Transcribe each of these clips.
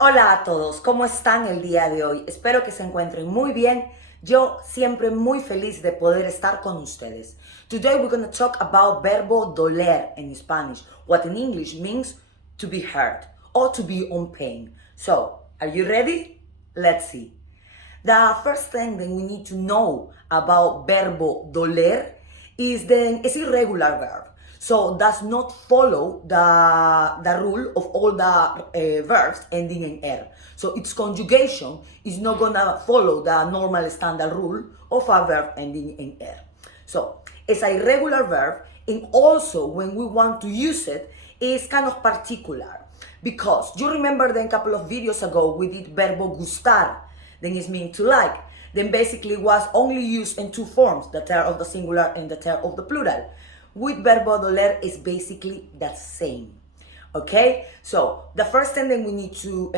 Hola a todos, ¿cómo están el día de hoy? Espero que se encuentren muy bien. Yo siempre muy feliz de poder estar con ustedes. Today we're going to talk about verbo doler in Spanish, what in English means to be hurt or to be on pain. So, are you ready? Let's see. The first thing that we need to know about verbo doler is that it's irregular verb. So does not follow the rule of all the verbs ending in er. So its conjugation is not gonna follow the normal standard rule of a verb ending in er. So it's a irregular verb, and also when we want to use it, it's kind of particular. Because you remember that a couple of videos ago we did verbo gustar, then it means to like. Then basically was only used in two forms, the third of the singular and the third of the plural. With verbo doler is basically the same. Okay, so the first thing that we need to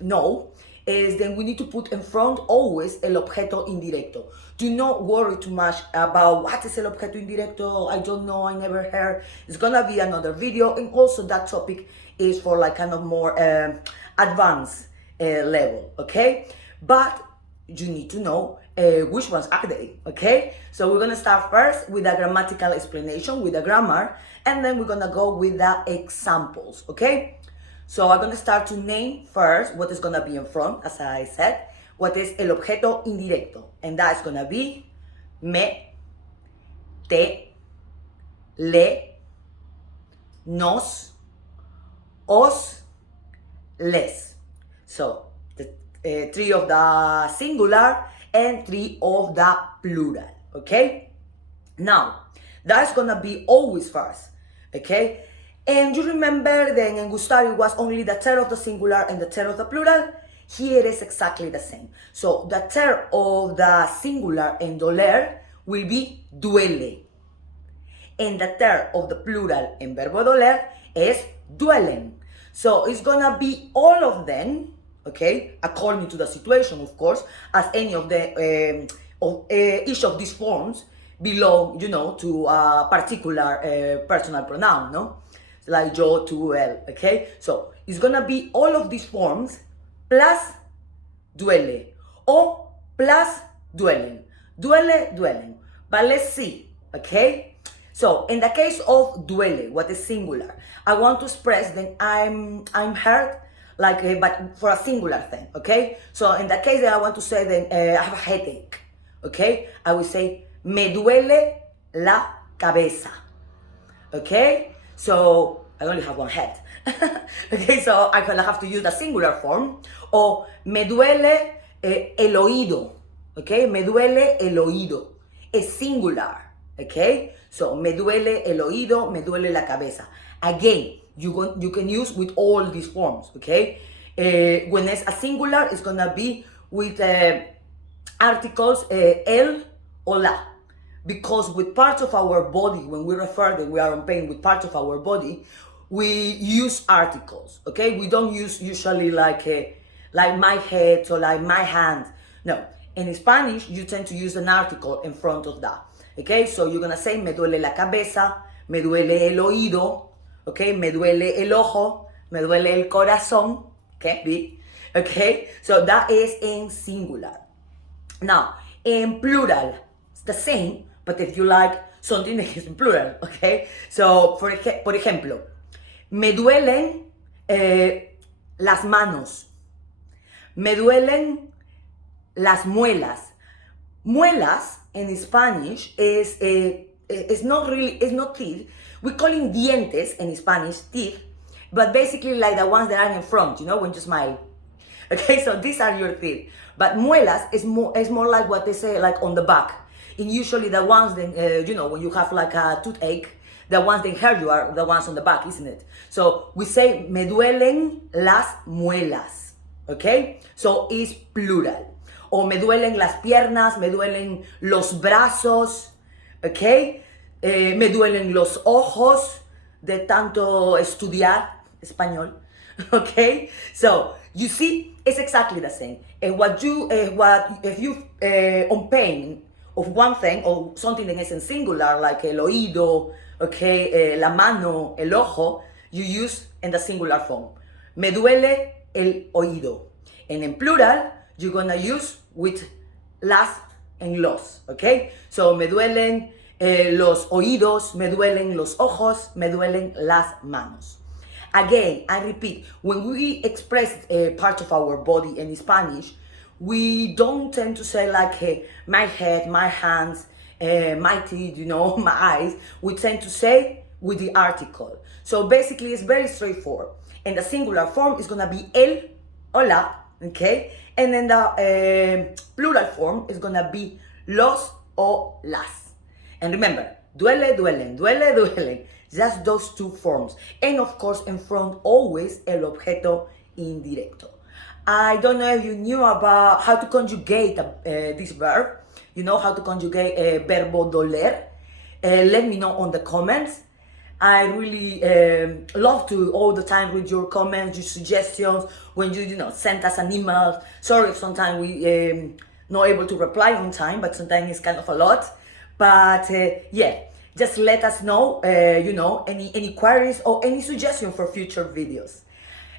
know is that we need to put in front always el objeto indirecto. Do not worry too much about what is el objeto indirecto. I don't know, I never heard. It's gonna be another video, and also that topic is for like kind of more advanced level, okay? But you need to know which ones are they, okay? So we're gonna start first with a grammatical explanation, with the grammar, and then we're gonna go with the examples, okay? So I'm gonna start to name first what is gonna be in front, as I said, what is el objeto indirecto, and that's gonna be me, te, le, nos, os, les. So the three of the singular and three of the plural, okay? Now, that's gonna be always first, okay? And you remember that in gustar it was only the third of the singular and the third of the plural. Here it is exactly the same. So the third of the singular and doler will be duele. And the third of the plural in verbo doler is duelen. So it's gonna be all of them, okay, according to the situation, of course, as any of the each of these forms belong, to a particular personal pronoun, no? Like yo, tú, él, okay? So it's gonna be all of these forms plus duele or plus duelen. Duele, duelen. But let's see, okay? So in the case of duele, what is singular, I want to express that I'm hurt, like, but for a singular thing, okay? So in the case that I want to say that I have a headache, okay? I will say, me duele la cabeza, okay? So I only have one head, okay? So I'm gonna have to use the singular form, or me duele el oído, okay? Me duele el oído, es singular, okay? So me duele el oído, me duele la cabeza. Again, you can use with all these forms, okay? When it's a singular, it's gonna be with articles el or la. Because with parts of our body, when we refer that we are in pain with parts of our body, we use articles, okay? We don't use usually like my head or like my hand. No, in Spanish, you tend to use an article in front of that, okay? So you're gonna say, me duele la cabeza, me duele el oído, okay? Me duele el ojo, me duele el corazón, okay? So that is in singular. Now, in plural, it's the same, but if you like something that is in plural, okay? So, por ejemplo, me duelen las manos, me duelen las muelas. Muelas in Spanish is not teeth. We call it dientes in Spanish, teeth, but basically like the ones that are in front, when you smile. Okay, so these are your teeth. But muelas is more like what they say, like on the back. And usually the ones that, when you have like a toothache, the ones that hurt you are the ones on the back, isn't it? So we say, me duelen las muelas, okay? So it's plural. O me duelen las piernas, me duelen los brazos, okay? Me duelen los ojos de tanto estudiar español, okay? So you see, it's exactly the same. And if you on pain of one thing or something that is in singular, like el oído, okay, la mano, el ojo, you use in the singular form. Me duele el oído. And in plural, you're gonna use with las and los, okay? So, me duelen los oídos, me duelen los ojos, me duelen las manos. Again, I repeat, when we express part of our body in Spanish, we don't tend to say like my head, my hands, my teeth, my eyes. We tend to say with the article. So basically, it's very straightforward. And the singular form is gonna be el, hola, okay? And then the plural form is gonna be los o las. And remember, duele, duelen, duele, duelen. Just those two forms. And of course, in front, always el objeto indirecto. I don't know if you knew about how to conjugate this verb. You know how to conjugate verbo doler. Let me know on the comments. I really love to all the time read your comments, your suggestions, when you send us an email. Sorry if sometimes we not able to reply on time, but sometimes it's kind of a lot. But yeah, just let us know, any queries or any suggestion for future videos.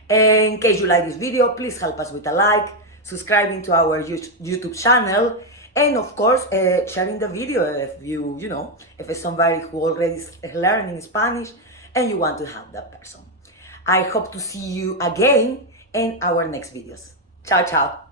In case you like this video, please help us with a like, subscribing to our YouTube channel, and of course, sharing the video if if it's somebody who already is learning Spanish and you want to help that person. I hope to see you again in our next videos. Ciao, ciao.